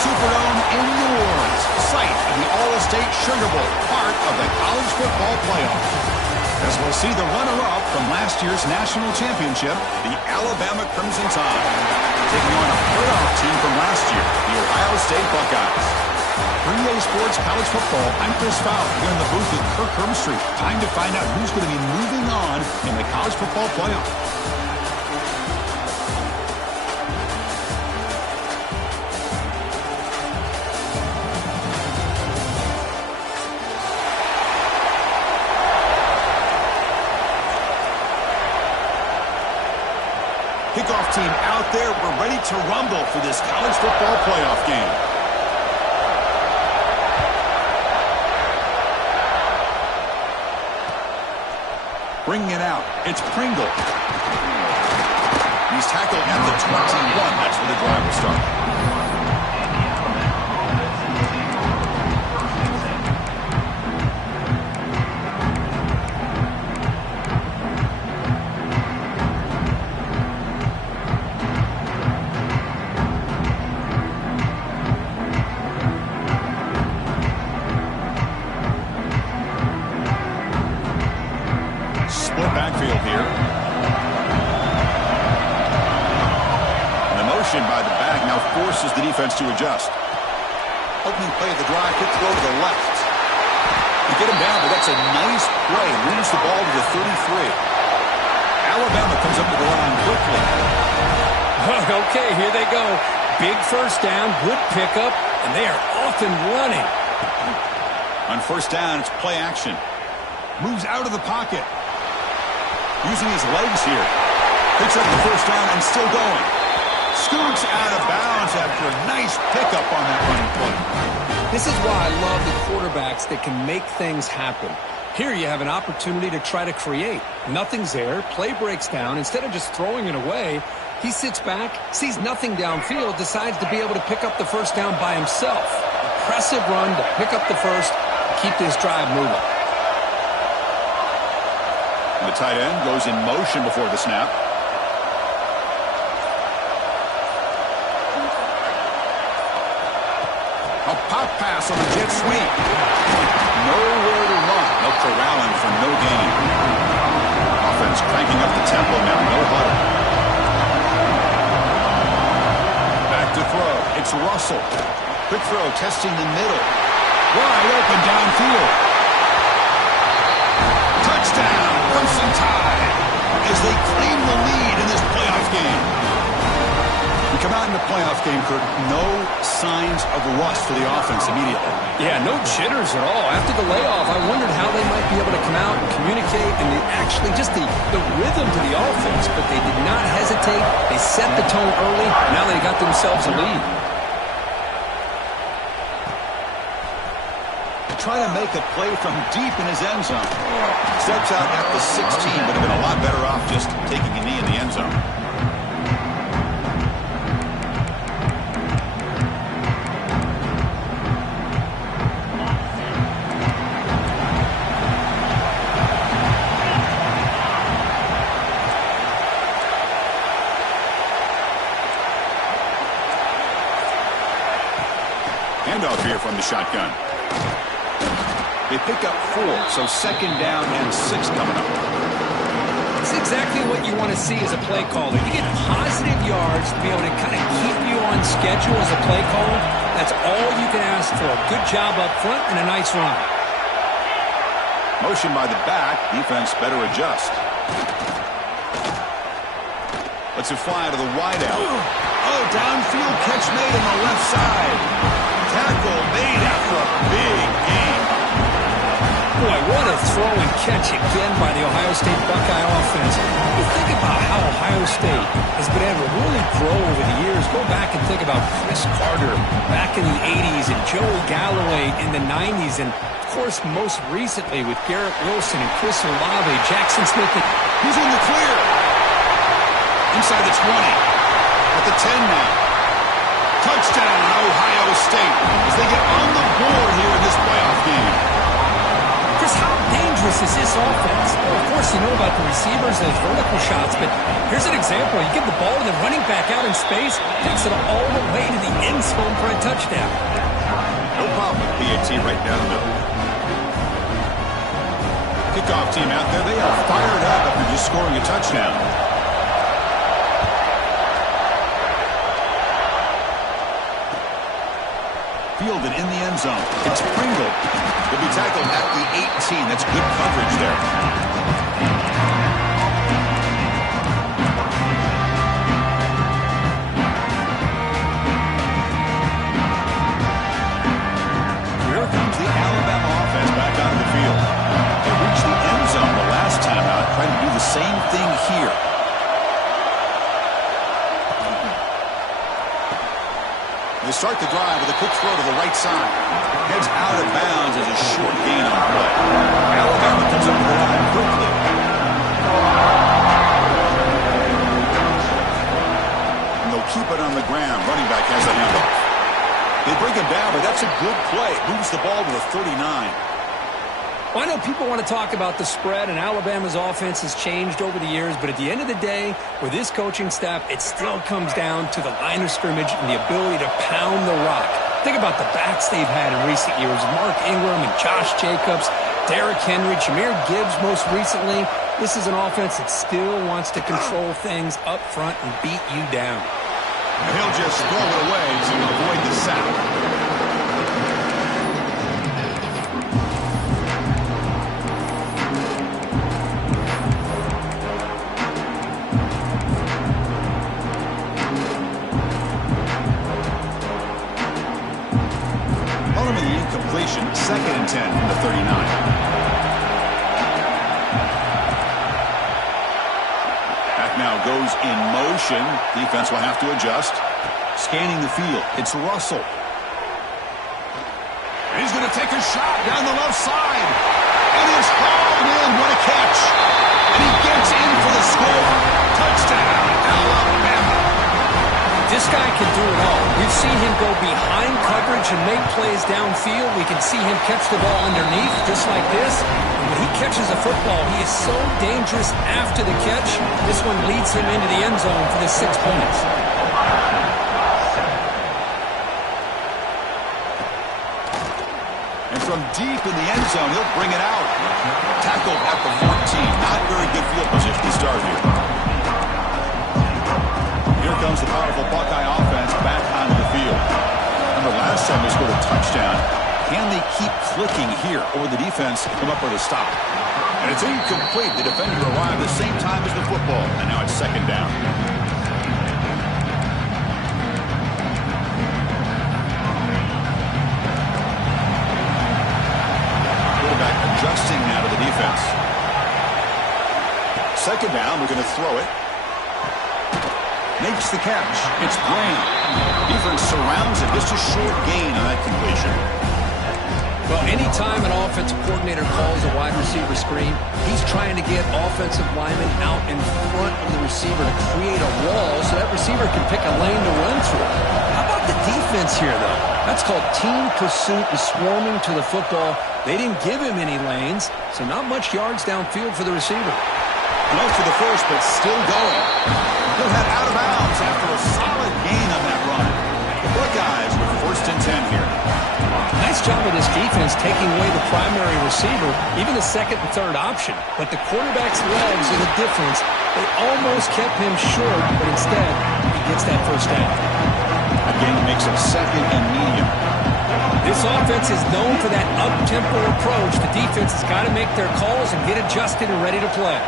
Superdome in New Orleans, site of the All-State Sugar Bowl, part of the college football playoff. As we'll see the runner-up from last year's national championship, the Alabama Crimson Tide, taking on a playoff team from last year, the Ohio State Buckeyes. For EA Sports College Football, I'm Chris Fowler here in the booth with Kirk Herbstreit. Time to find out who's going to be moving on in the college football playoff. Kickoff team out there. We're ready to rumble for this college football playoff game. Bringing it out, it's Pringle. He's tackled at the 21. That's where the drive will start. Backfield here. And the motion by the back now forces the defense to adjust. Opening play of the drive, quick throw to the left. You get him down, but that's a nice play. Moves the ball to the 33. Alabama comes up to the line quickly. Okay, here they go. Big first down, good pickup, and they are off and running. On first down, it's play action. Moves out of the pocket. Using his legs here. Picks up the first down and still going. Scoots out of bounds after a nice pickup on that running play. This is why I love the quarterbacks that can make things happen. Here you have an opportunity to try to create. Nothing's there. Play breaks down. Instead of just throwing it away, he sits back, sees nothing downfield, decides to be able to pick up the first down by himself. Impressive run to pick up the first, keep this drive moving. The tight end goes in motion before the snap. A pop pass on the jet sweep. Nowhere to run. No corralling for no gain. Offense cranking up the tempo now. No huddle. Back to throw. It's Russell. Quick throw testing the middle. Wide open downfield. Touchdown. Crimson Tide as they claim the lead in this playoff game. We come out in the playoff game, Kirk, no signs of rust for the offense immediately. Yeah, no jitters at all. After the layoff, I wondered how they might be able to come out and communicate and actually just the rhythm to the offense, but they did not hesitate. They set the tone early. Now they got themselves a lead. Trying to make a play from deep in his end zone. Steps out at the 16, but have been a lot better off just taking a knee in the end zone. Handoff here from the shotgun. They pick up 4, so second down and 6 coming up. It's exactly what you want to see as a play caller. You get positive yards to be able to kind of keep you on schedule as a play caller. That's all you can ask for. A good job up front and a nice run. Motion by the back. Defense better adjust. Lets it fly to the wideout. Oh, downfield catch made on the left side. Tackle made after a big game. Boy, what a throw and catch again by the Ohio State Buckeye offense. You think about how Ohio State has been able to really grow over the years. Go back and think about Chris Carter back in the 80s and Joey Galloway in the 90s. And, of course, most recently with Garrett Wilson and Chris Olave, Jackson Smith. He's in the clear. Inside the 20. At the 10 now. Touchdown, Ohio State, as they get on the board here in this playoff game. Chris, how dangerous dangerous is this offense? Well, of course, you know about the receivers and those vertical shots, but here's an example. You give the ball to the running back out in space, takes it all the way to the end zone for a touchdown. No problem with PAT right down the middle. Kickoff team out there, they are fired up after just scoring a touchdown. Fielded in the end zone. It's Pringle. He'll be tackled at the 18. That's good coverage there. Here comes the Alabama offense back onto the field. They reached the end zone the last time out, trying to do the same thing here. They start the drive with a quick throw to the right side. Heads out of bounds as a short gain on play. Alabama comes up the line quickly. And they'll keep it on the ground. Running back has a handoff. They bring him down, but that's a good play. Moves the ball to the 39. Well, I know people want to talk about the spread, and Alabama's offense has changed over the years, but at the end of the day, with this coaching staff, it still comes down to the line of scrimmage and the ability to pound the rock. Think about the backs they've had in recent years. Mark Ingram and Josh Jacobs, Derrick Henry, Jahmyr Gibbs most recently. This is an offense that still wants to control things up front and beat you down. And he'll just throw it away to avoid the sack. Second and 10 from the 39. Back now goes in motion. Defense will have to adjust. Scanning the field. It's Russell. He's going to take a shot down the left side. And it's hauled in. What a catch. And he gets in for the score. Touchdown, Alabama. This guy can do it all. We've seen him go behind coverage and make plays downfield. We can see him catch the ball underneath, just like this. And when he catches a football, he is so dangerous after the catch. This one leads him into the end zone for the 6 points. And from deep in the end zone, he'll bring it out. Tackled at the 14. Not very good field position to start here. Here comes the powerful Buckeye offense back onto the field. Remember, last time they scored a touchdown. Can they keep clicking here, or the defense come up with a stop? And it's incomplete. The defender arrived at the same time as the football, and now it's second down. Quarterback adjusting now to the defense. Second down, we're going to throw it. Makes the catch. It's Blaine. Defense surrounds it. Just a short gain on that completion. Well, anytime an offensive coordinator calls a wide receiver screen, he's trying to get offensive linemen out in front of the receiver to create a wall so that receiver can pick a lane to run through. How about the defense here, though? That's called team pursuit and swarming to the football. They didn't give him any lanes, so not much yards downfield for the receiver. No for the first, but still going. He'll head out of bounds after a solid gain on that run. The Buckeyes with first and 10 here. Nice job of this defense taking away the primary receiver, even the second and third option. But the quarterback's legs are the difference. They almost kept him short, but instead, he gets that first down. Again, makes it second and medium. This offense is known for that up-tempo approach. The defense has got to make their calls and get adjusted and ready to play.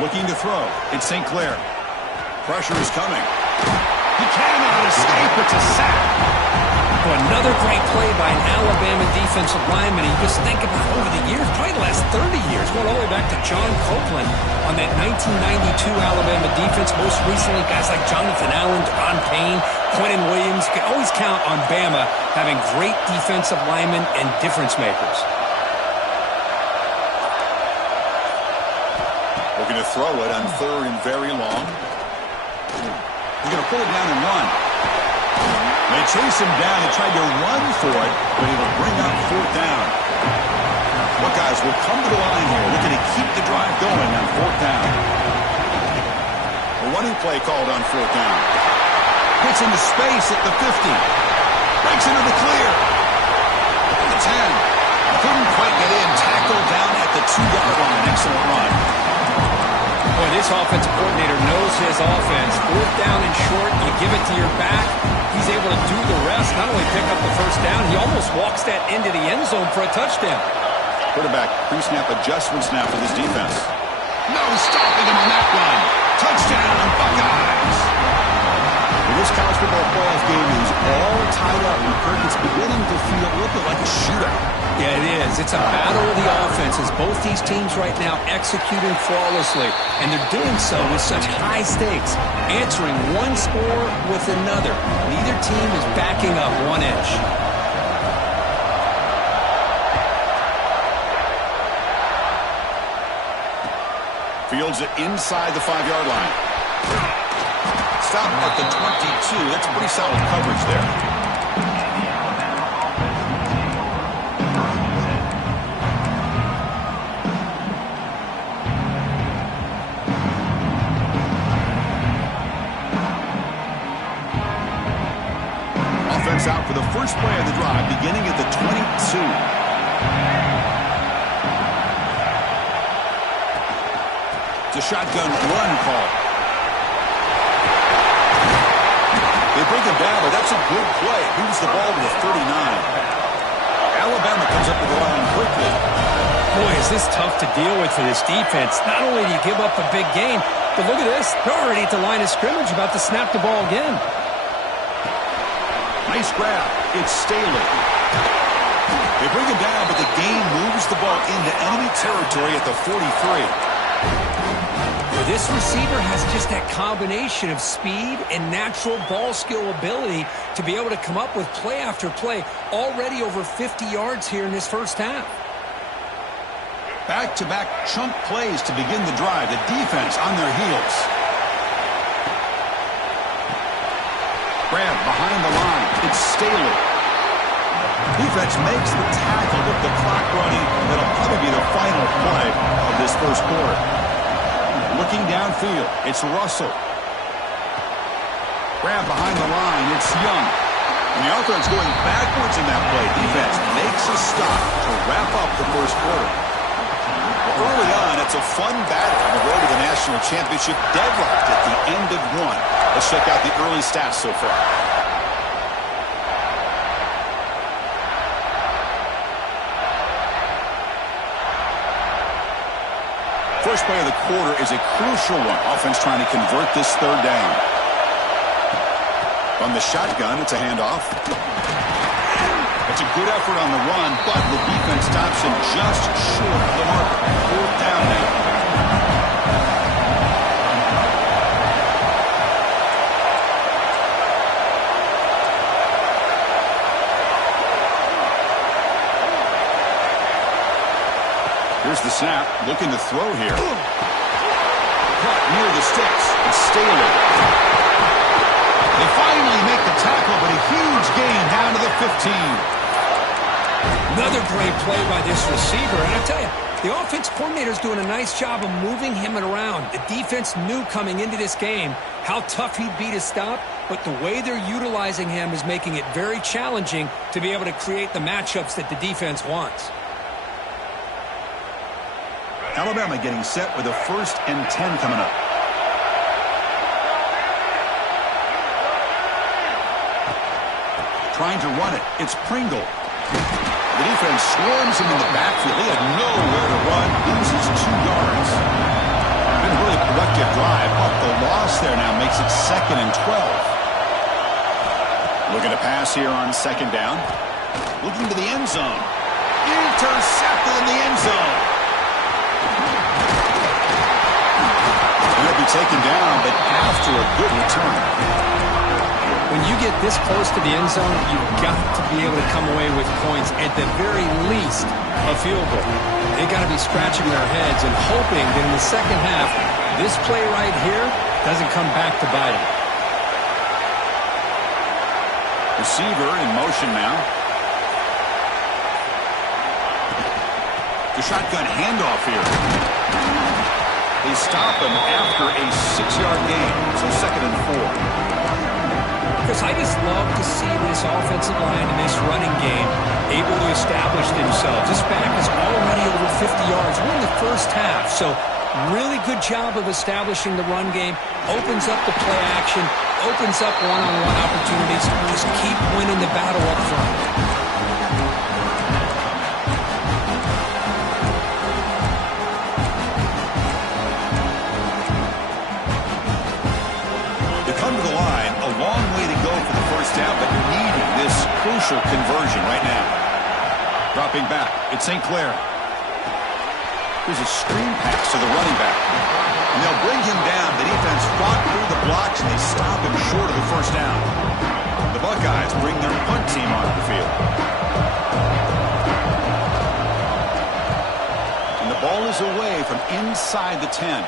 Looking to throw. It's St. Clair. Pressure is coming. He cannot escape. It's a sack. Oh, another great play by an Alabama defensive lineman. You just think about over the years, probably the last 30 years, going all the way back to John Copeland on that 1992 Alabama defense. Most recently, guys like Jonathan Allen, Deron Payne, Quentin Williams. You can always count on Bama having great defensive linemen and difference makers. We're going to throw it on third and very long. He's going to pull it down and run. They chase him down and tried to run for it, but it'll bring up fourth down. Buckeyes will come to the line here, looking to keep the drive going on fourth down. A running play called on fourth down. Gets into space at the 50. Breaks into the clear. The 10. Couldn't quite get in. Tackled down at the 2-yard line. Excellent run. Boy, this offensive coordinator knows his offense. Fourth down and short, you give it to your back. He's able to do the rest, not only pick up the first down, he almost walks that into the end zone for a touchdown. Quarterback pre-snap adjustments now for this defense. No stopping him on that run. Touchdown, Buckeyes. Well, this college football playoff game is all tied up, and Kirk, it's beginning to feel a little bit like a shootout. Yeah, it is. It's a battle of the offenses. Both these teams right now executing flawlessly, and they're doing so with such high stakes, answering one score with another. Neither team is backing up one inch. Fields it inside the 5-yard line. Stop at the 22. That's pretty solid coverage there. Offense out for the first play of the drive, beginning at the 22. It's a shotgun run call. They bring him down, but that's a good play. Moves the ball to the 39. Alabama comes up to the line quickly. Boy, is this tough to deal with for this defense. Not only do you give up a big gain, but look at this. They're already at the line of scrimmage, about to snap the ball again. Nice grab. It's Staley. They bring him down, but the gain moves the ball into enemy territory at the 43. This receiver has just that combination of speed and natural ball skill ability to be able to come up with play after play, already over 50 yards here in this first half. Back-to-back chunk plays to begin the drive. The defense on their heels. Grab behind the line. It's Staley. Defense makes the tackle with the clock running. That'll probably be the final play of this first quarter. Looking downfield, it's Russell. Grab behind the line, it's Young. And the offense going backwards in that play. Defense makes a stop to wrap up the first quarter. Well, early on, it's a fun battle on the road to the national championship, deadlocked at the end of one. Let's check out the early stats so far. First play of the quarter is a crucial one. Offense trying to convert this third down. On the shotgun, it's a handoff. It's a good effort on the run, but the defense stops him just short of the marker. Fourth down now. Here's the snap, looking to throw here. Caught near the sticks. It's Staley. They finally make the tackle, but a huge gain down to the 15. Another great play by this receiver. And I tell you, the offense coordinator's doing a nice job of moving him around. The defense knew coming into this game how tough he'd be to stop, but the way they're utilizing him is making it very challenging to be able to create the matchups that the defense wants. Alabama getting set with a 1st and 10 coming up. Trying to run it. It's Pringle. The defense swarms him in the backfield. He had nowhere to run. Loses 2 yards. Been a really productive drive, but the loss there now makes it 2nd and 12. Looking to pass here on 2nd down. Looking to the end zone. Intercepted in the end zone. He'll be taken down, but after a good return. When you get this close to the end zone, you've got to be able to come away with points, at the very least, a field goal. They got to be scratching their heads and hoping that in the second half, this play right here doesn't come back to bite them. Receiver in motion now. The shotgun handoff here. They stop him after a 6-yard gain, so 2nd and 4. Chris, I just love to see this offensive line in this running game able to establish themselves. This back is already over 50 yards. We're in the first half, so really good job of establishing the run game. Opens up the play action, opens up one-on-one opportunities. Just keep winning the battle up front. To come to the line, a long way to go for the first down, but you're needing this crucial conversion right now. Dropping back, it's St. Clair. Here's a screen pass to the running back. And they'll bring him down. The defense fought through the blocks, and they stop him short of the first down. The Buckeyes bring their punt team onto the field. And the ball is away from inside the 10.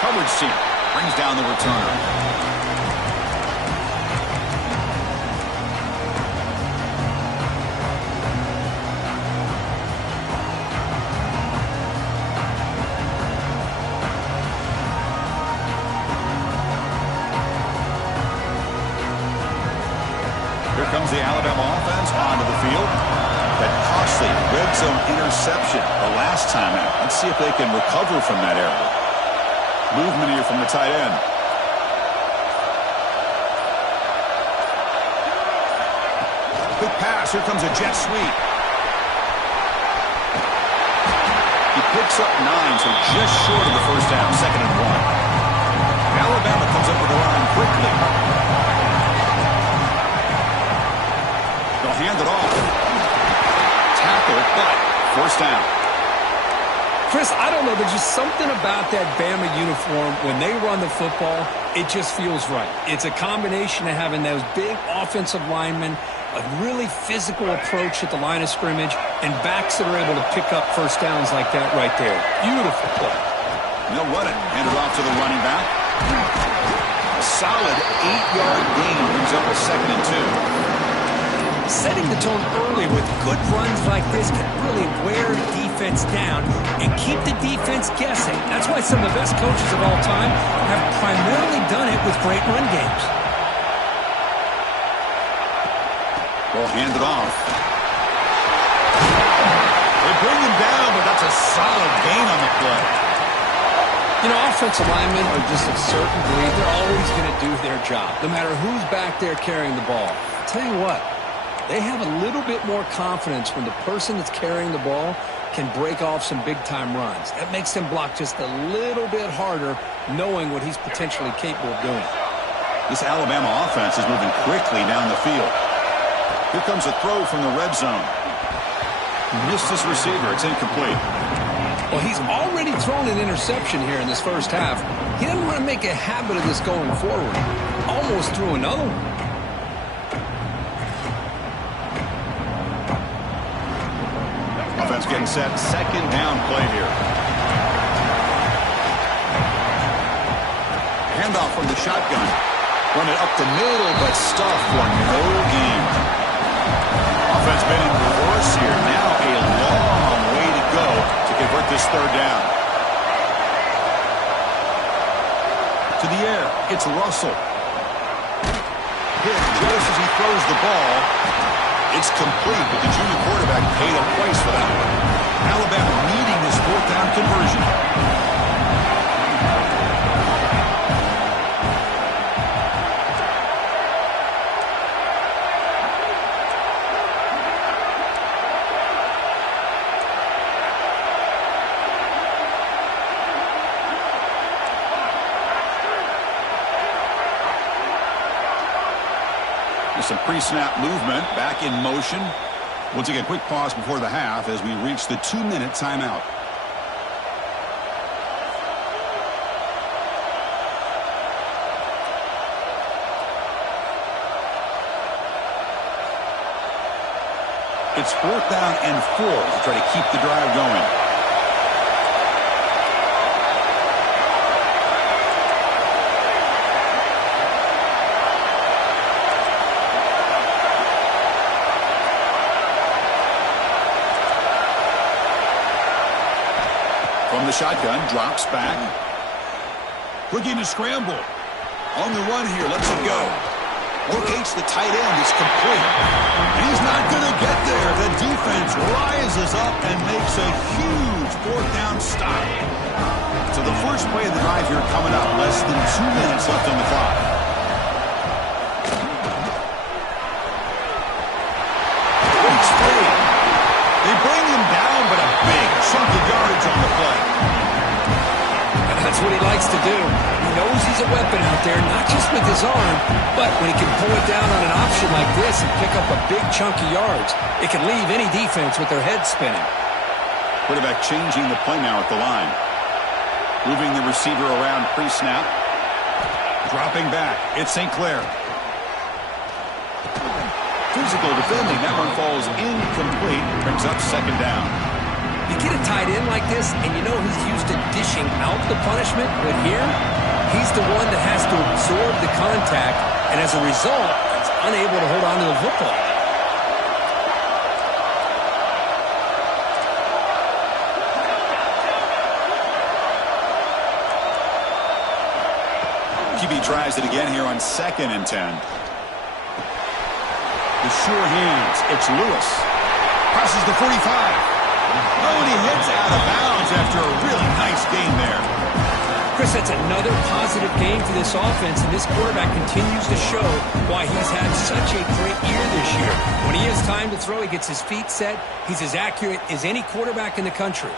Coverage team brings down the returner. Comes the Alabama offense onto the field. That costly red zone interception the last time out. Let's see if they can recover from that error. Movement here from the tight end. Quick pass. Here comes a jet sweep. He picks up 9, so just short of the first down. 2nd and 1. Alabama comes up with the line quickly. Hand it off. Tackle, but first down. Chris, I don't know. There's just something about that Bama uniform. When they run the football, it just feels right. It's a combination of having those big offensive linemen, a really physical approach at the line of scrimmage, and backs that are able to pick up first downs like that right there. Beautiful play. They'll run it. Hand it off to the running back. A solid 8-yard gain brings up a 2nd and 2. Setting the tone early with good runs like this can really wear the defense down and keep the defense guessing. That's why some of the best coaches of all time have primarily done it with great run games. Well, hand it off. They bring him down, but that's a solid gain on the play. You know, offensive linemen are just a certain breed. They're always going to do their job, no matter who's back there carrying the ball. I'll tell you what. They have a little bit more confidence when the person that's carrying the ball can break off some big-time runs. That makes them block just a little bit harder, knowing what he's potentially capable of doing. This Alabama offense is moving quickly down the field. Here comes a throw from the red zone. Missed his receiver. It's incomplete. Well, he's already thrown an interception here in this first half. He doesn't want to make a habit of this going forward. Almost threw another one. Offense getting set. 2nd down play here. Handoff from the shotgun. Run it up the middle, but stuffed for no gain. Offense been in reverse here. Now a long way to go to convert this 3rd down. To the air. It's Russell. Hit just as he throws the ball. It's complete, but the junior quarterback paid a price for that one. Alabama needing this 4th down conversion. Some pre-snap movement, back in motion. We'll take a quick pause before the half as we reach the 2-minute timeout. It's 4th down and 4 to try to keep the drive going. the shotgun, drops back. Looking to scramble. On the run here, lets it go. Locates the tight end. It's complete. And he's not going to get there. The defense rises up and makes a huge fourth down stop. So the first play of the drive here coming up. Less than 2 minutes left on the clock. He's free. They bring him down, but a big chunk of yardage on the play. And that's what he likes to do. He knows he's a weapon out there, not just with his arm, but when he can pull it down on an option like this and pick up a big chunk of yards, it can leave any defense with their head spinning. Quarterback changing the play now at the line. Moving the receiver around pre-snap. Dropping back. It's St. Clair. Physical defending. That one falls incomplete. Brings up second down. You get a tight end like this, and you know he's used to dishing out the punishment, but here, he's the one that has to absorb the contact, and as a result, he's unable to hold on to the football. QB tries it again here on 2nd and 10. The sure hands. It's Lewis. Crosses the 45. Oh, and he hits out of bounds after a really nice game there. Chris, that's another positive game for this offense, and this quarterback continues to show why he's had such a great year this year. When he has time to throw, he gets his feet set. He's as accurate as any quarterback in the country.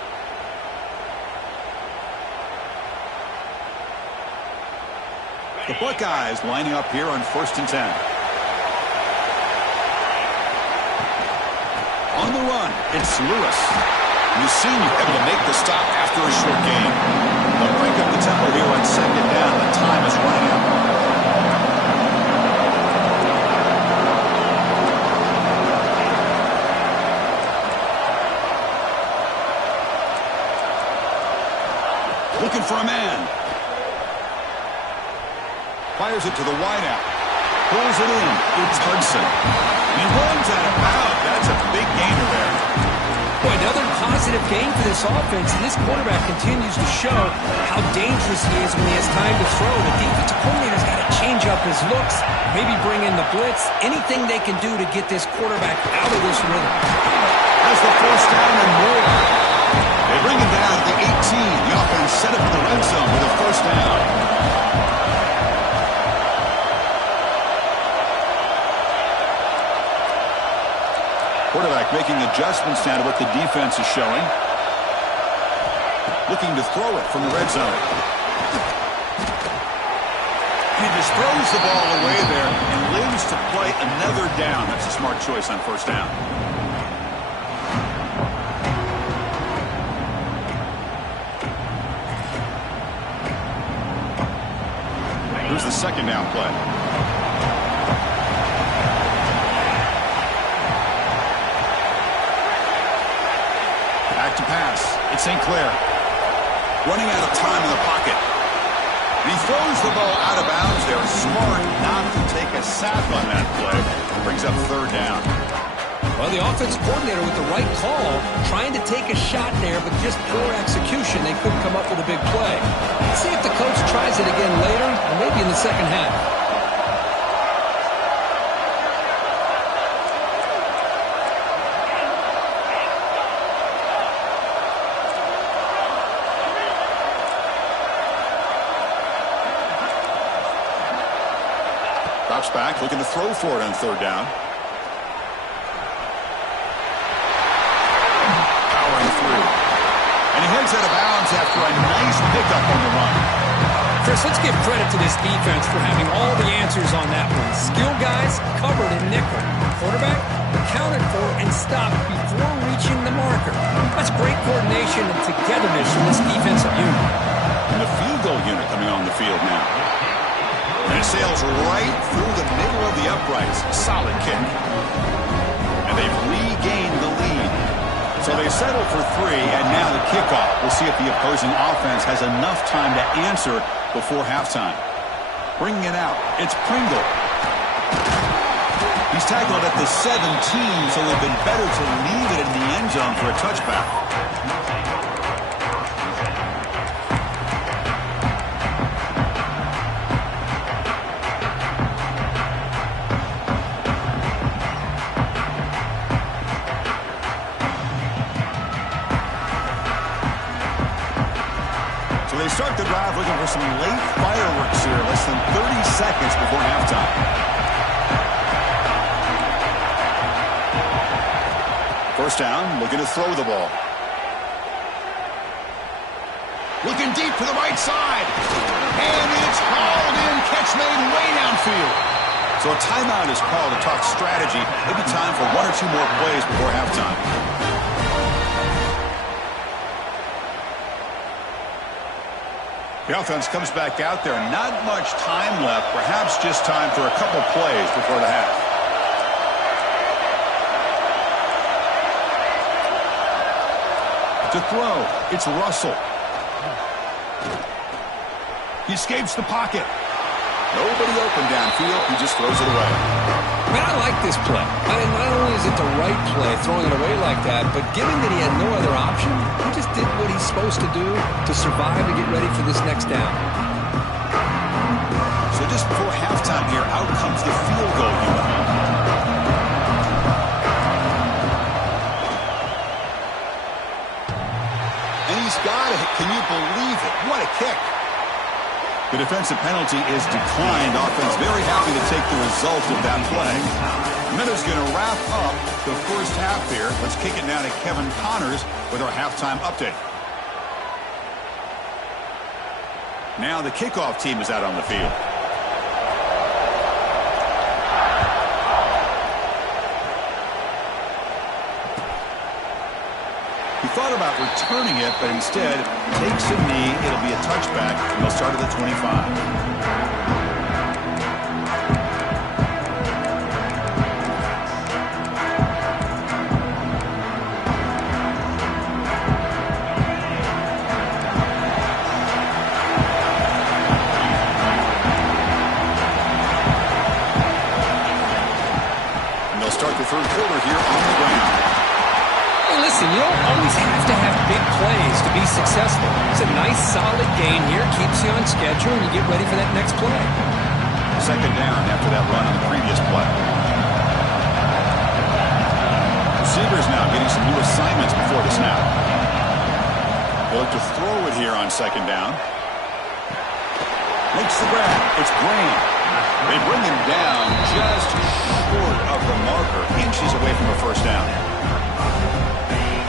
The Buckeyes lining up here on 1st and 10. On the run, it's Lewis. The senior able to make the stop after a short game. They'll break up the tempo here on 2nd down. The time is running out. Looking for a man. Fires it to the wideout. Pulls it in. It's Hudson. And he runs out of bounds. That's a big gainer there. Boy, another positive game for this offense, and this quarterback continues to show how dangerous he is when he has time to throw. The defensive coordinator's got to change up his looks, maybe bring in the blitz, anything they can do to get this quarterback out of this rhythm. Has the first down and more. They bring it down at the 18. The offense set up in the red zone with a first down. Quarterback making adjustments now to what the defense is showing. Looking to throw it from the red zone. He just throws the ball away there and lives to play another down. That's a smart choice on first down. Here's the second down play. Back to pass. It's St. Clair. Running out of time in the pocket. He throws the ball out of bounds there. Smart not to take a sack on that play. Brings up third down. Well, the offense coordinator with the right call, trying to take a shot there, but just poor execution. They couldn't come up with a big play. Let's see if the coach tries it again later, or maybe in the second half. Drops back, looking to throw for it on third down. Powering through. And he heads out of bounds after a nice pickup on the run. Chris, let's give credit to this defense for having all the answers on that one. Skilled guys covered in nickel. Quarterback accounted for and stopped before reaching the marker. That's great coordination and togetherness from this defensive unit. And the field goal unit coming on the field now. And it sails right through the middle of the uprights. Solid kick. And they've regained the lead. So they settle for 3, and now the kickoff. We'll see if the opposing offense has enough time to answer before halftime. Bringing it out, it's Pringle. He's tackled at the 17, so it would have been better to leave it in the end zone for a touchback. So they start the drive looking for some late fireworks here, less than 30 seconds before halftime. First down, looking to throw the ball. Looking deep to the right side. And it's hauled in. Catch made way downfield. So a timeout is called to talk strategy. Maybe time for one or two more plays before halftime. The offense comes back out there. Not much time left. Perhaps just time for a couple plays before the half. To throw, it's Russell. He escapes the pocket. Nobody open downfield. He just throws it away. Man, I like this play. I mean, not only is it the right play, throwing it away like that, but given that he had no other option, he just did what he's supposed to do to survive and get ready for this next down. So just before halftime here, out comes the field goal unit. And he's got it. Can you believe it? What a kick. The defensive penalty is declined. Offense very happy to take the result of that play. Minutes going to wrap up the first half here. Let's kick it now to Kevin Connors with our halftime update. Now the kickoff team is out on the field. He thought about returning it, but instead takes a knee. It'll be a touchback, and they'll start at the 25. Start the third quarter here on the ground. Hey, listen, you don't always have to have big plays to be successful. It's a nice, solid gain here. Keeps you on schedule, and you get ready for that next play. Second down after that run on the previous play. Receivers now getting some new assignments before the snap. They look to throw it here on second down. Makes the grab. It's Graham. They bring him down just short of the marker, inches away from a first down.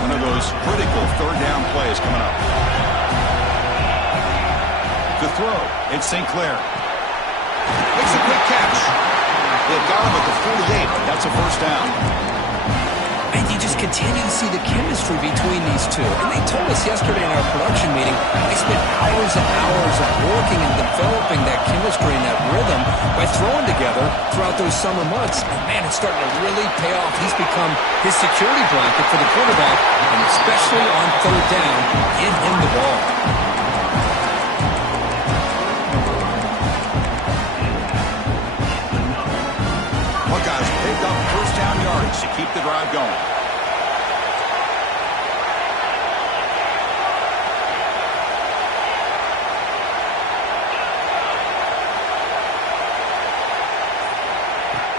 One of those critical third down plays coming up. To throw, it's St. Clair. Makes a quick catch. They've got him at the 48, but that's a first down. And you just continue to see the chemistry between these two. And they told us yesterday in our production meeting, they spent hours and hours of working and developing that chemistry and that rhythm by throwing together throughout those summer months. And man, it's starting to really pay off. He's become his security blanket for the quarterback, and especially on third down, give him the ball. Buckeyes pick up first down yards to keep the drive going.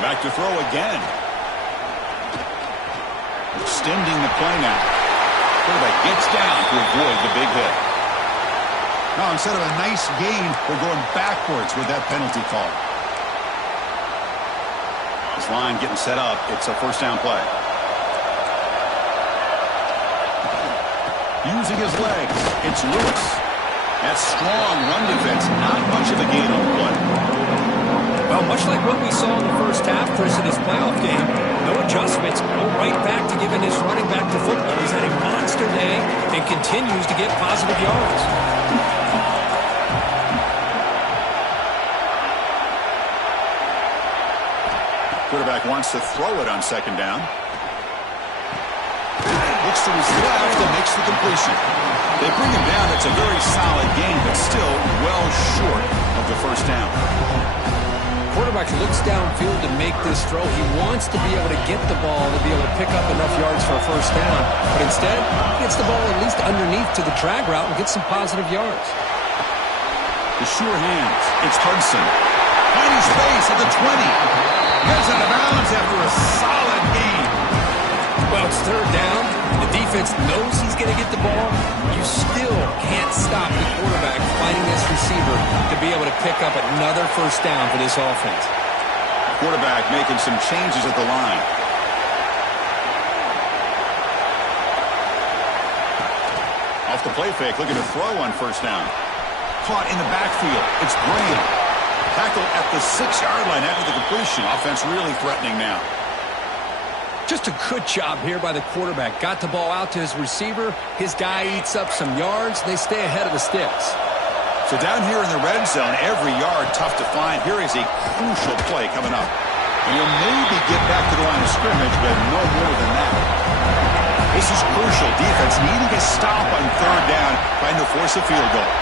Back to throw again. Extending the play now. Quarterback gets down to avoid the big hit. Now instead of a nice gain, we're going backwards with that penalty call. This line getting set up. It's a first down play. Using his legs. It's Lewis. That strong run defense. Not much of a gain on the play. Well, much like what we saw in the first half, Chris, in his playoff game, no adjustments, go right back to giving his running back to football. He's had a monster day and continues to get positive yards. Quarterback wants to throw it on second down. Looks to his left and makes the completion. They bring him down. It's a very solid gain, but still well short of the first down. Quarterback looks downfield to make this throw. He wants to be able to get the ball to be able to pick up enough yards for a first down. But instead, he gets the ball at least underneath to the drag route and gets some positive yards. The sure hands. It's Hudson. Finding space at the 20. Gets out of bounds after a solid gain. Well, it's third down. The defense knows he's going to get the ball. You still can't stop the quarterback finding this receiver to be able to pick up another first down for this offense. Quarterback making some changes at the line. Off the play fake, looking to throw on first down. Caught in the backfield. It's Graham. Tackle at the 6-yard line after the completion. Offense really threatening now. Just a good job here by the quarterback. Got the ball out to his receiver. His guy eats up some yards. They stay ahead of the sticks. So down here in the red zone, every yard tough to find. Here is a crucial play coming up. And you'll maybe get back to the line of scrimmage, but no more than that. This is crucial. Defense needing a stop on third down, trying to force a field goal.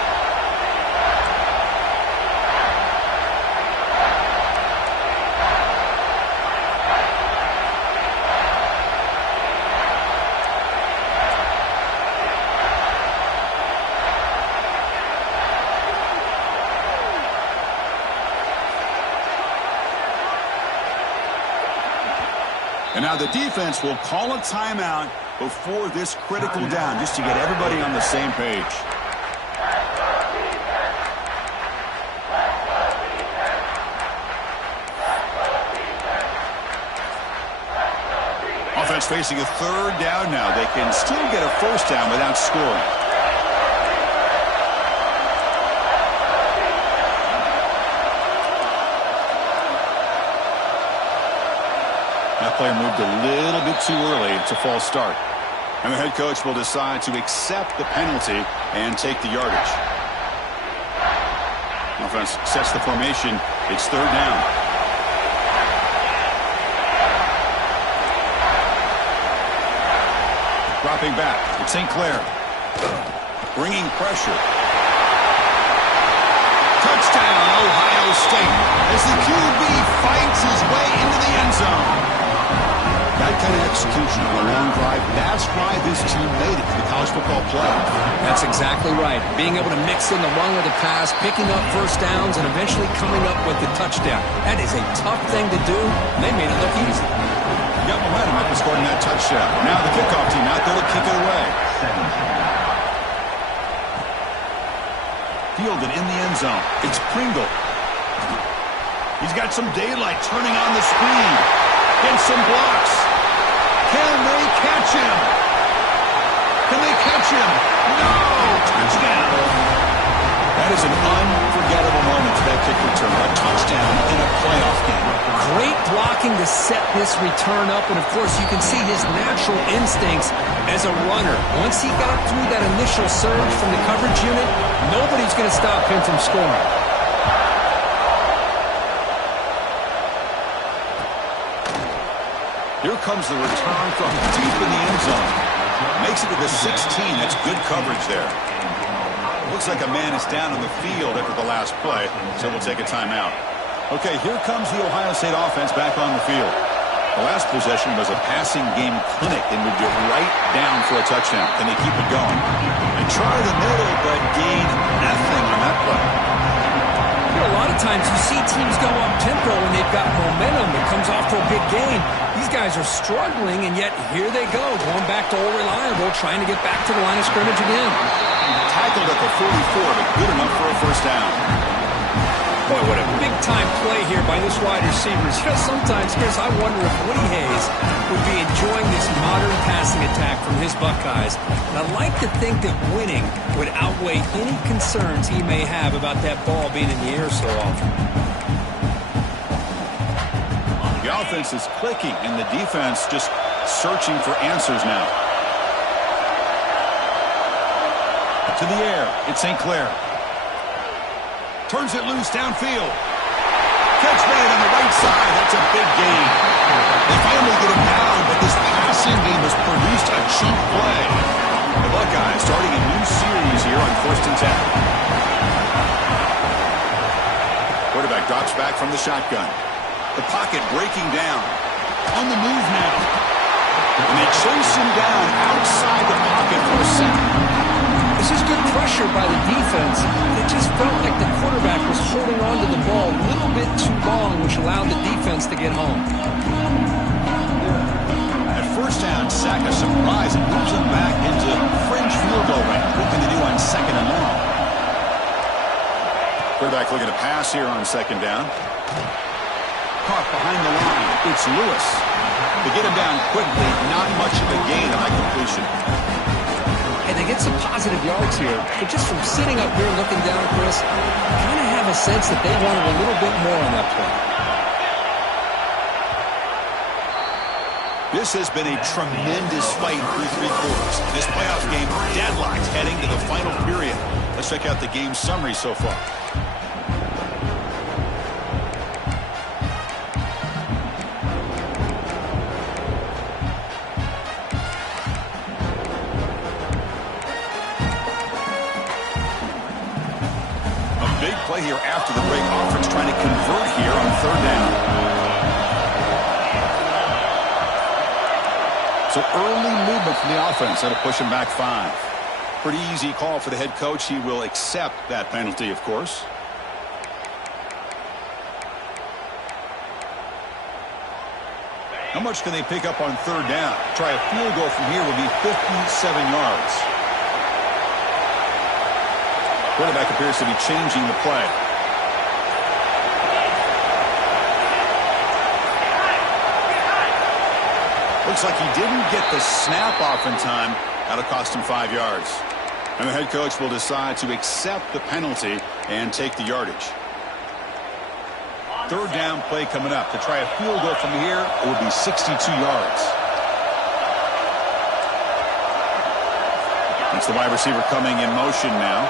And now the defense will call a timeout before this critical down, just to get everybody on the same page. Offense facing a third down now. They can still get a first down without scoring. That player moved a little bit too early. It's a false start. And the head coach will decide to accept the penalty and take the yardage. Offense sets the formation. It's third down. Dropping back. It's St. Clair. Bringing pressure. Touchdown, Ohio State, as the QB fights his way into the end zone. That kind of execution on a long drive, that's why this team made it to the college football playoff. That's exactly right. Being able to mix in the run with the pass, picking up first downs, and eventually coming up with the touchdown. That is a tough thing to do, and they made it look easy. Got momentum after scoring that touchdown. Now the kickoff team out there to kick it away. Fielded in the end zone. It's Pringle. He's got some daylight turning on the speed. And some blocks. Can they catch him? Can they catch him? No! Touchdown! That is an unforgettable moment for that kick return. A touchdown in a playoff game. Great blocking to set this return up, and of course you can see his natural instincts as a runner. Once he got through that initial surge from the coverage unit, nobody's going to stop him from scoring. Here comes the return from deep in the end zone. Makes it to the 16. That's good coverage there. Looks like a man is down on the field after the last play, so we'll take a timeout. Okay, here comes the Ohio State offense back on the field. The last possession was a passing game clinic and would get right down for a touchdown. Can they keep it going? They try the middle, but gain nothing on that play. You know, a lot of times you see teams go up-tempo when they've got momentum. It comes off to a big gain. These guys are struggling, and yet here they go, going back to old reliable, trying to get back to the line of scrimmage again. Tackled at the 44, but good enough for a first down. Boy, what a big-time play here by this wide receiver. You know, sometimes, Chris, I wonder if Woody Hayes would be enjoying this modern passing attack from his Buckeyes. And I'd like to think that winning would outweigh any concerns he may have about that ball being in the air so often. The offense is clicking, and the defense just searching for answers now. To the air, it's St. Clair. Turns it loose downfield. Catch made on the right side. That's a big gain. They finally get him down, but this passing game has produced a cheap play. The Buckeyes starting a new series here on 1st and 10. Quarterback drops back from the shotgun. The pocket breaking down. On the move now. And they chase him down outside the pocket for a second. This is good pressure by the defense. It just felt like the quarterback was holding on to the ball a little bit too long, which allowed the defense to get home. At first down, sack a surprise and moves him back into fringe field goal range. What can they do on 2nd and long? Quarterback looking to pass here on second down. Caught behind the line. It's Lewis. They get him down quickly. Not much of a gain on that completion. And they get some positive yards here. But just from sitting up here looking down, Chris, I kind of have a sense that they wanted a little bit more on that play. This has been a tremendous fight through three quarters. This playoff game deadlocked heading to the final period. Let's check out the game summary so far. A big play here after the break. Offense trying to convert here on third down. So early movement from the offense. That'll push him back 5. Pretty easy call for the head coach. He will accept that penalty, of course. How much can they pick up on third down? Try a field goal from here would be 57 yards. Quarterback appears to be changing the play. Looks like he didn't get the snap off in time. That'll cost him 5 yards. And the head coach will decide to accept the penalty and take the yardage. Third down play coming up. To try a field goal from here, it would be 62 yards. That's the wide receiver coming in motion now.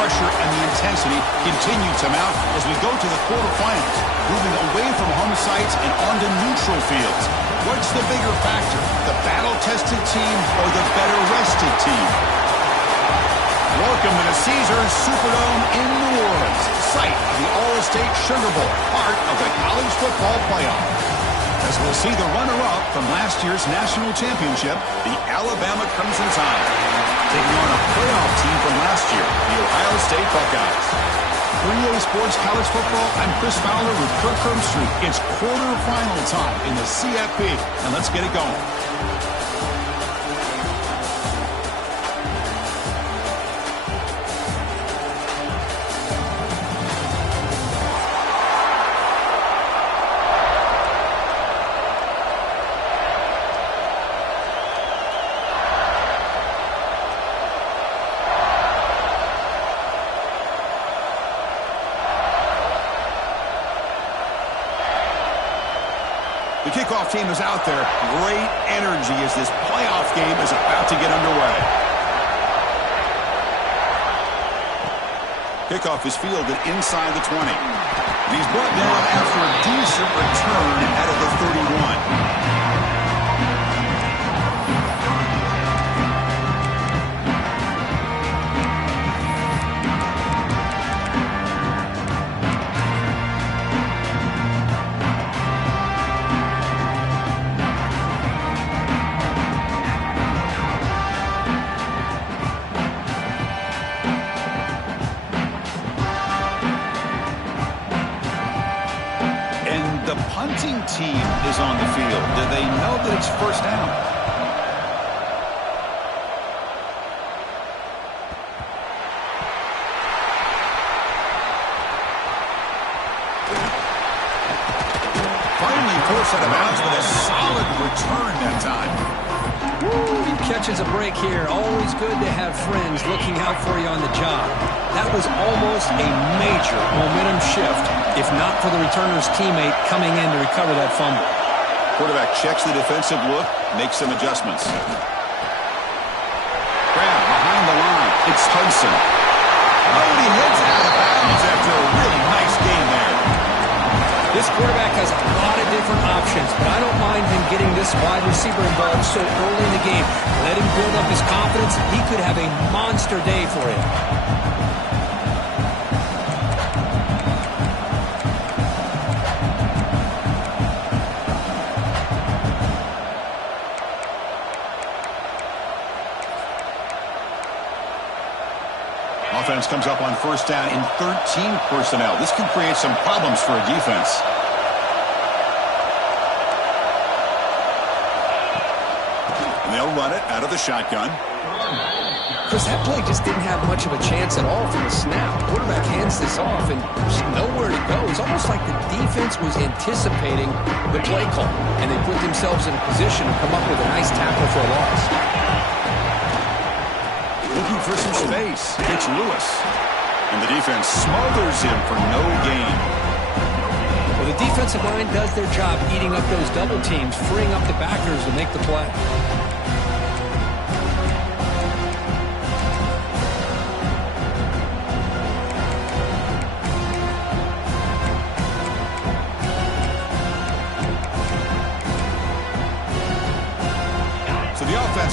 pressure and the intensity continue to mount as we go to the quarterfinals, moving away from home sites and onto neutral fields. What's the bigger factor, the battle-tested team or the better-rested team? Welcome to the Caesars Superdome in New Orleans, site of the All-Estate Sugar Bowl, part of the college football playoff. As we'll see the runner-up from last year's national championship, the Alabama Crimson Tide, taking on a playoff team from last year, the Ohio State Buckeyes. For EA Sports College Football, I'm Chris Fowler with Kirk Herbstreit. It's quarterfinal time in the CFP, and let's get it going. The kickoff team is out there. Great energy as this playoff game is about to get underway. Kickoff is fielded inside the 20. And he's brought down after a decent return out of the 31. The punting team is on the field. Do they know that it's first down? Finally forced out of bounds with a solid return that time. Woo, he catches a break here. Always good to have friends looking out for you on the job. That was almost a major momentum shift, if not for the returner's teammate coming in to recover that fumble. Quarterback checks the defensive look, makes some adjustments. Grab behind the line. It's Hudson. Oh, and he heads out of bounds after a really nice game there. This quarterback has a lot of different options, but I don't mind him getting this wide receiver involved so early in the game. Let him build up his confidence. He could have a monster day for him. Offense comes up on first down in 13 personnel. This can create some problems for a defense. And they'll run it out of the shotgun. Chris, that play just didn't have much of a chance at all from the snap. Quarterback hands this off and there's nowhere to go. It's almost like the defense was anticipating the play call, and they put themselves in a position to come up with a nice tackle for a loss. Looking for some space. It's Lewis. And the defense smothers him for no gain. Well, the defensive line does their job eating up those double teams, freeing up the backers to make the play.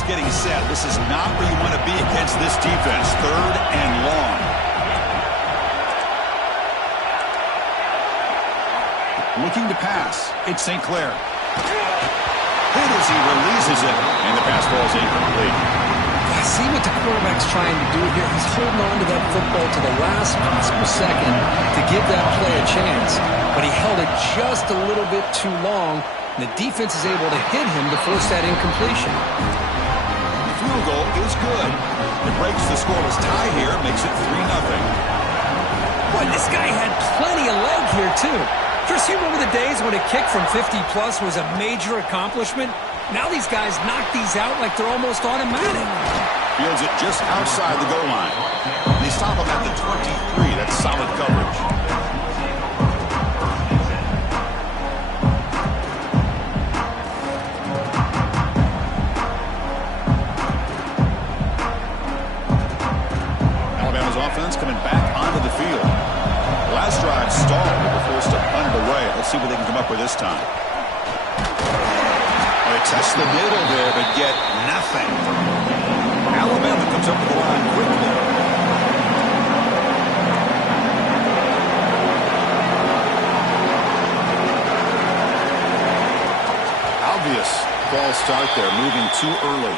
Getting set. This is not where you want to be against this defense. Third and long. Looking to pass. It's St. Clair. Hit as he releases it, and the pass falls incomplete. I see what the quarterback's trying to do here. He's holding on to that football to the last possible second to give that play a chance, but he held it just a little bit too long, and the defense is able to hit him to force that incompletion. Field goal is good. It breaks the scoreless tie here, makes it 3-0. Boy, this guy had plenty of leg here, too. Chris, you remember the days when a kick from 50-plus was a major accomplishment? Now these guys knock these out like they're almost automatic. Fields it just outside the goal line. They stop him at the 23. That's solid coverage. offense coming back onto the field. Last drive stalled. They were forced to punt it away. Let's see what they can come up with this time. They test the middle there, but get nothing. Alabama comes up with the line quickly. Obvious false start there, moving too early.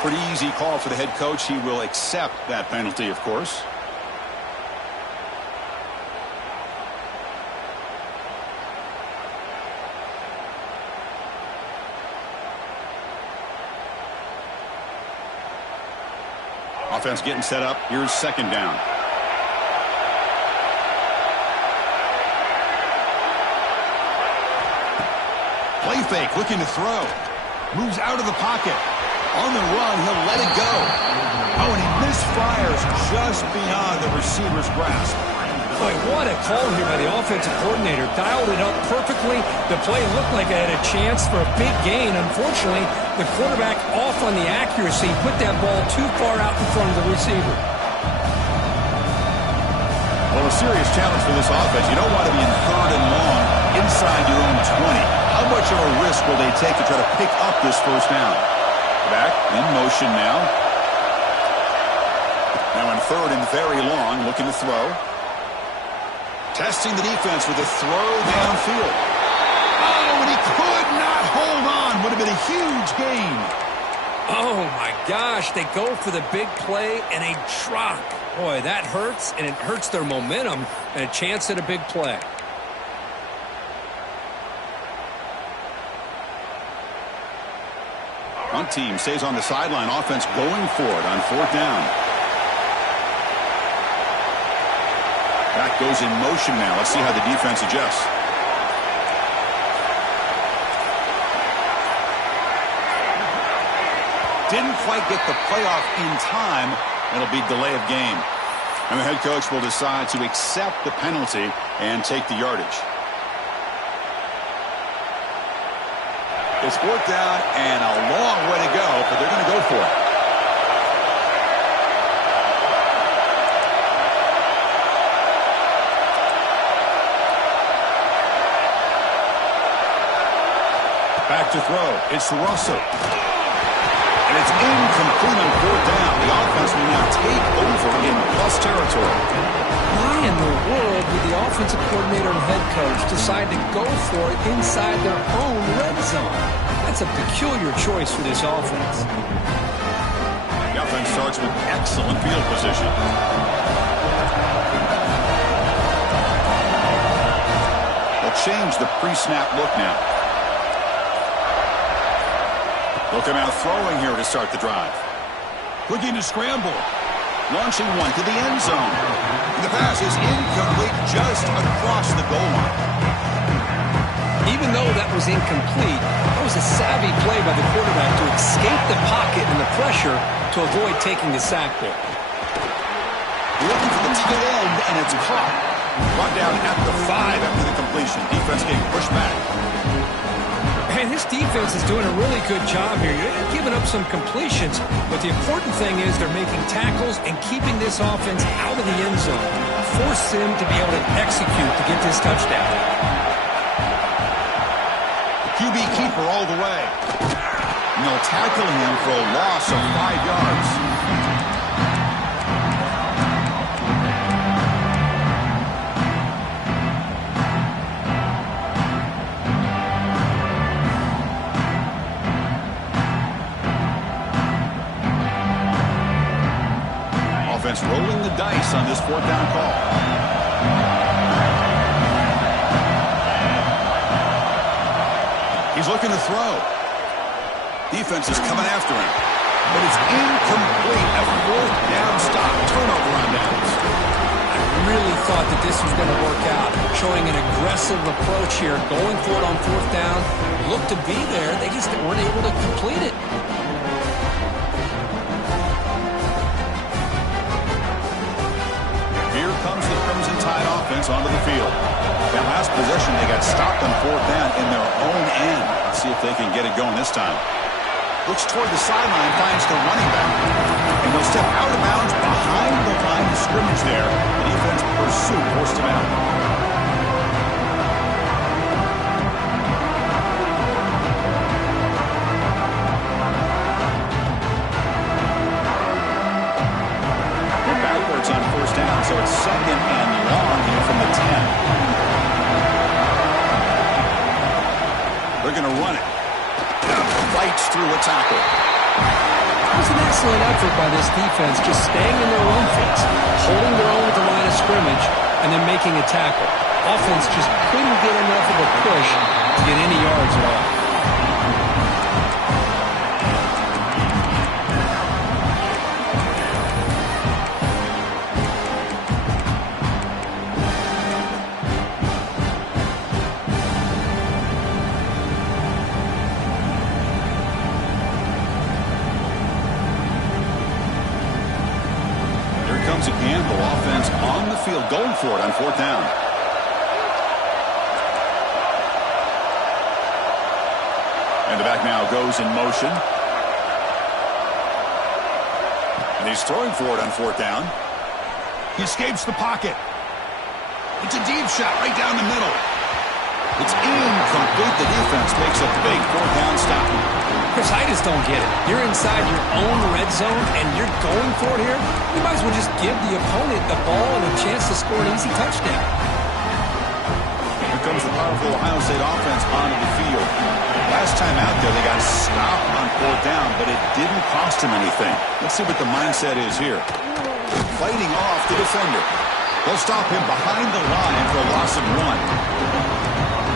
Pretty easy call for the head coach. He will accept that penalty, of course. Offense getting set up. Here's second down. Play fake, looking to throw. Moves out of the pocket. On the run, he'll let it go. Oh, and he misfires just beyond the receiver's grasp. Boy, what a call here by the offensive coordinator. Dialed it up perfectly. The play looked like it had a chance for a big gain. Unfortunately, the quarterback off on the accuracy, put that ball too far out in front of the receiver. Well, a serious challenge for this offense. You don't want to be in third and long inside your own 20. How much of a risk will they take to try to pick up this first down? Back in motion now. Now in third and very long, looking to throw. Testing the defense with a throw downfield. Oh, and he could not hold on. Would have been a huge gain. Oh, my gosh. They go for the big play and a drop. Boy, that hurts, and it hurts their momentum and a chance at a big play. Punt team stays on the sideline. Offense going for it on fourth down. Back goes in motion now. Let's see how the defense adjusts. Didn't quite get the playoff in time. It'll be delay of game. And the head coach will decide to accept the penalty and take the yardage. It's fourth down and a long way to go, but they're going to go for it. Back to throw. It's Russell. And it's incomplete on fourth down. The offense will now take over in plus territory. Why in the world would the offensive coordinator and head coach decide to go for it inside their own red zone? That's a peculiar choice for this offense. The offense starts with excellent field position. They'll change the pre-snap look now. They'll come out throwing here to start the drive. Looking to scramble. Launching one to the end zone. And the pass is incomplete just across the goal line. Even though that was incomplete, that was a savvy play by the quarterback to escape the pocket and the pressure to avoid taking the sack there. Looking for the tight end, and it's caught. Brought down at the 5 after the completion. Defense getting pushed back. Man, this defense is doing a really good job here. You're giving up some completions, but the important thing is they're making tackles and keeping this offense out of the end zone. Force them to be able to execute to get this touchdown. QB keeper all the way. And they'll tackle him for a loss of 5 yards. Offense rolling the dice on this fourth down call. He's looking to throw. Defense is coming after him. But it's incomplete. A fourth down stop. Turnover on downs. I really thought that this was going to work out. Showing an aggressive approach here. Going for it on fourth down. Looked to be there. They just weren't able to complete it. Here comes the Crimson Tide offense onto the field. That last possession, they got stopped on fourth down in their own end. Let's see if they can get it going this time. Looks toward the sideline, finds the running back. And they'll step out of bounds behind the line of scrimmage. scrimmage there. The defense pursued, forced him out. They're backwards on first down, so it's 2nd and long here from the 10. They're going to run it. Fights through a tackle. It was an excellent effort by this defense, just staying in their own phase, holding their own at the line of scrimmage, and then making a tackle. Offense just couldn't get enough of a push to get any yards at all. Again, the offense on the field going for it on 4th down. And the back now goes in motion. And he's throwing for it on 4th down. He escapes the pocket. It's a deep shot right down the middle. It's incomplete. The defense makes a big 4th down stop. Chris, I just don't get it. You're inside your own red zone, and you're going for it here? You might as well just give the opponent the ball and a chance to score an easy touchdown. Here comes the powerful Ohio State offense onto the field. Last time out there, they got stopped on 4th down, but it didn't cost them anything. Let's see what the mindset is here. Fighting off the defender. They'll stop him behind the line for a loss of 1.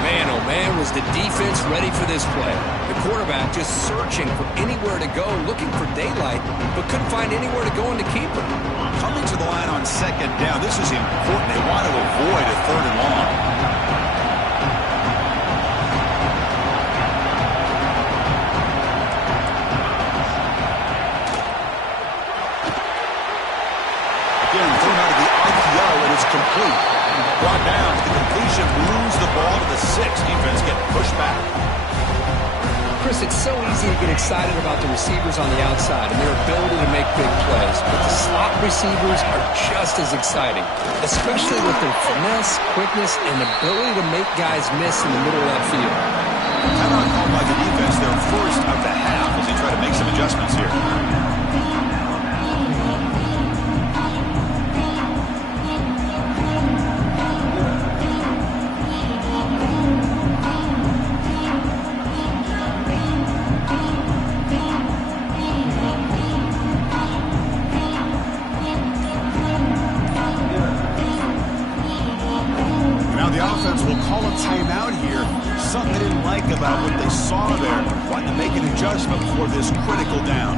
Man, oh man, was the defense ready for this play. The quarterback just searching for anywhere to go, looking for daylight, but couldn't find anywhere to go in the keeper. Coming to the line on 2nd down, this is important. They want to avoid a 3rd and long. Again, thrown out of the RPO, and it's complete. Brought down. The completion moves the ball to the 6. Defense getting pushed back. Chris, it's so easy to get excited about the receivers on the outside and their ability to make big plays, but the slot receivers are just as exciting, especially with their finesse, quickness, and ability to make guys miss in the middle of that field. Timeout called by the defense, their first of the half, as they try to make some adjustments here. Timeout here. Something they didn't like about what they saw there. Wanting to make an adjustment for this critical down.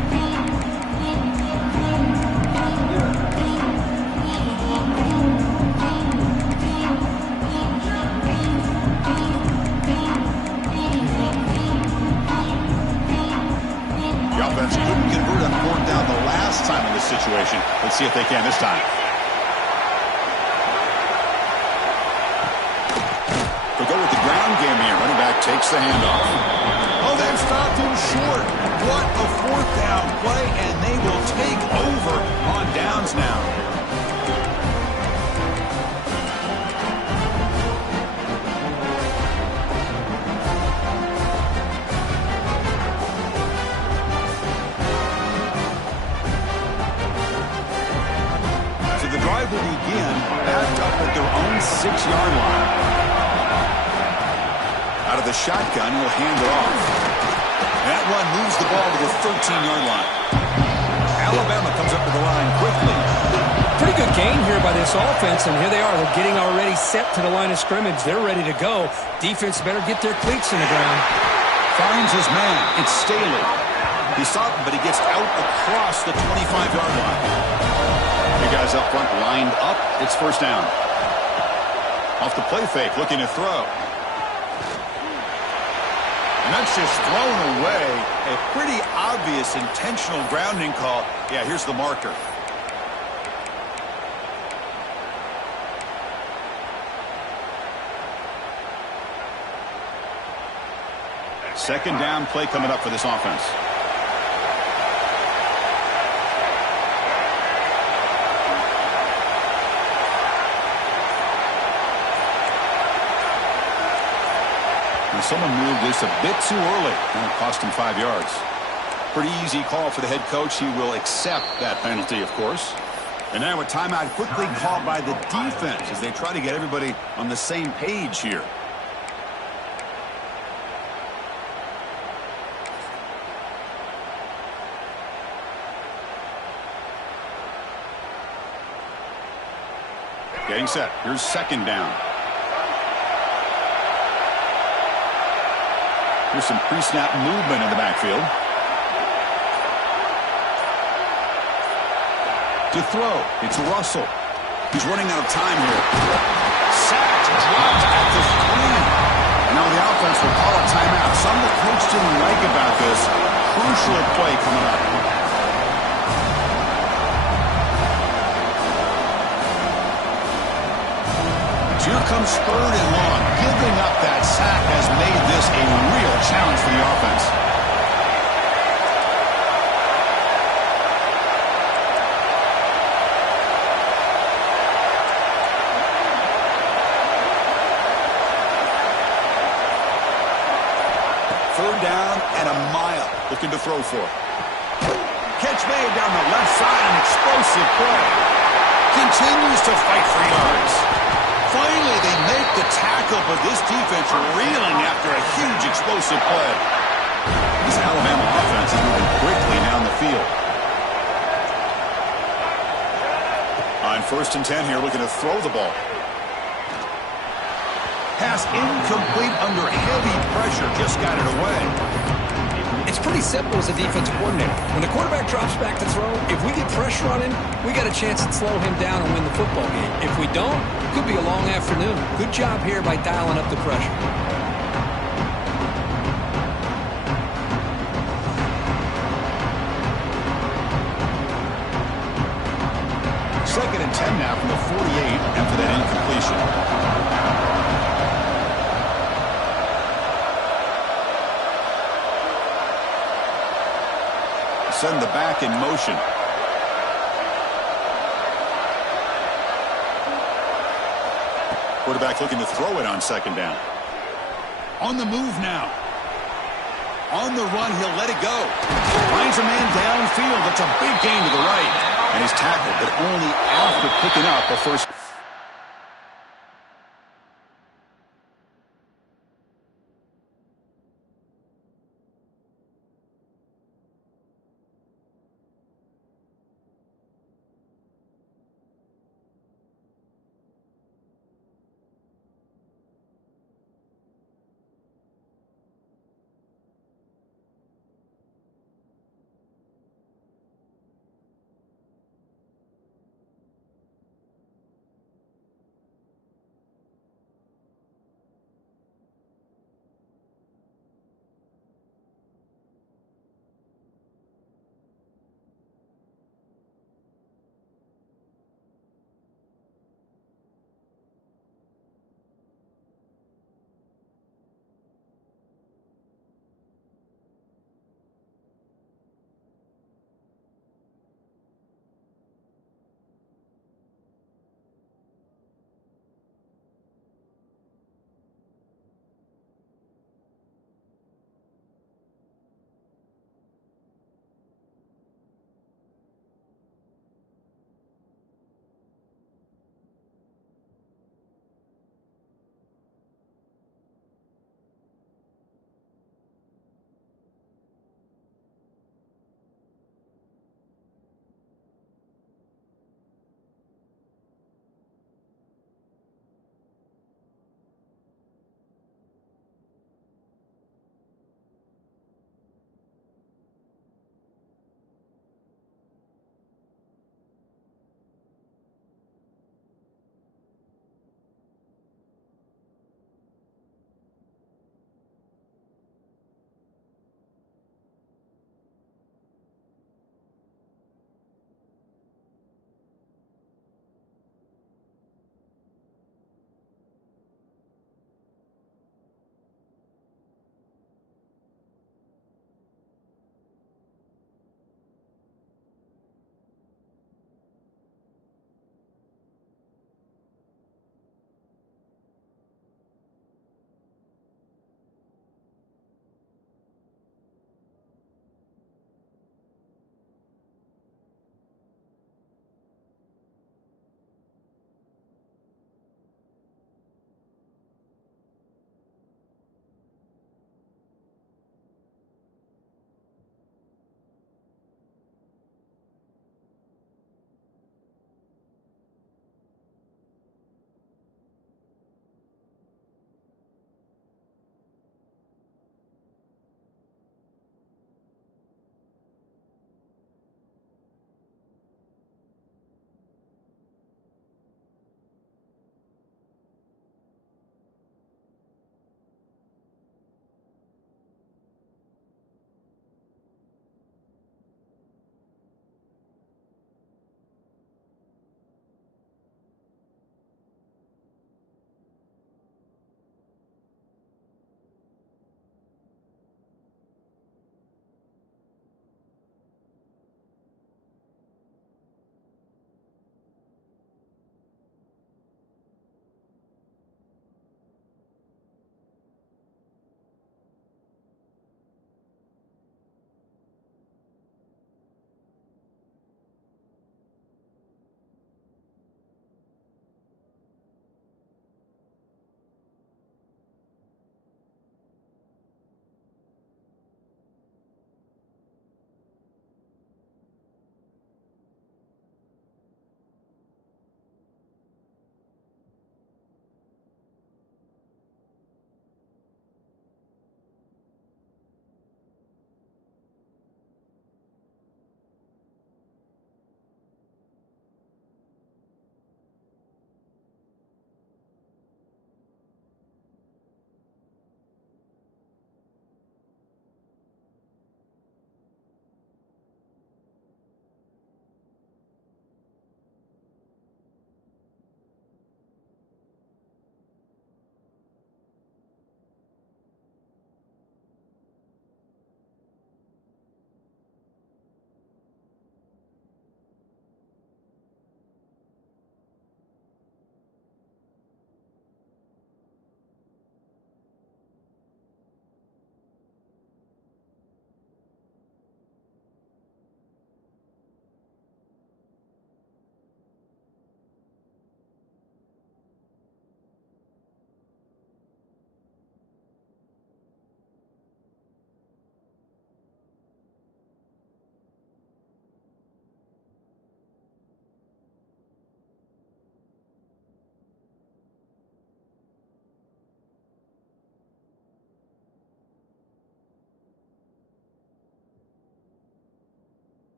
The offense couldn't convert on 4th down the last time in this situation. Let's see if they can this time. Game here. Running back takes the handoff. Oh, they've stopped him short. What a 4th down play, and they will take over on downs now. So the drive will begin backed up at their own 6-yard line. Out of the shotgun, he'll hand it off. That run moves the ball to the 13-yard line. Alabama comes up to the line quickly. Pretty good gain here by this offense, and here they are. They're getting already set to the line of scrimmage. They're ready to go. Defense better get their cleats in the ground. Finds his man. It's Staley. He stopped him, but he gets out across the 25-yard line. The guys up front lined up. It's 1st down. Off the play fake, looking to throw. And that's just thrown away. A pretty obvious intentional grounding call. Yeah, here's the marker. Second down play coming up for this offense. And someone moved just a bit too early, and it cost him 5 yards. Pretty easy call for the head coach. He will accept that penalty, of course. And now a timeout quickly called by the defense as they try to get everybody on the same page here. Getting set. Here's second down. Here's some pre-snap movement in the backfield. To throw, it's Russell. He's running out of time here. Sacked, dropped at the 3. And now the offense will call a timeout. Something the coach didn't like about this. Crucial play coming up. Here comes 3rd and long. Giving up that sack has made this a real challenge for the offense. And a mile looking to throw for. Catch made down the left side, an explosive play. Continues to fight for yards. Finally, they make the tackle, but this defense reeling after a huge explosive play. This Alabama offense is moving quickly down the field. On 1st and 10 here, looking to throw the ball. Pass incomplete under heavy pressure, just got it away. It's pretty simple as a defensive coordinator. When the quarterback drops back to throw, if we get pressure on him, we got a chance to slow him down and win the football game. If we don't, it could be a long afternoon. Good job here by dialing up the pressure. 2nd and 10 now from the 48 after that incompletion. Send the back in motion. Quarterback looking to throw it on 2nd down. On the move now. On the run, he'll let it go. Finds a man downfield. That's a big gain to the right. And he's tackled, but only after picking up a first.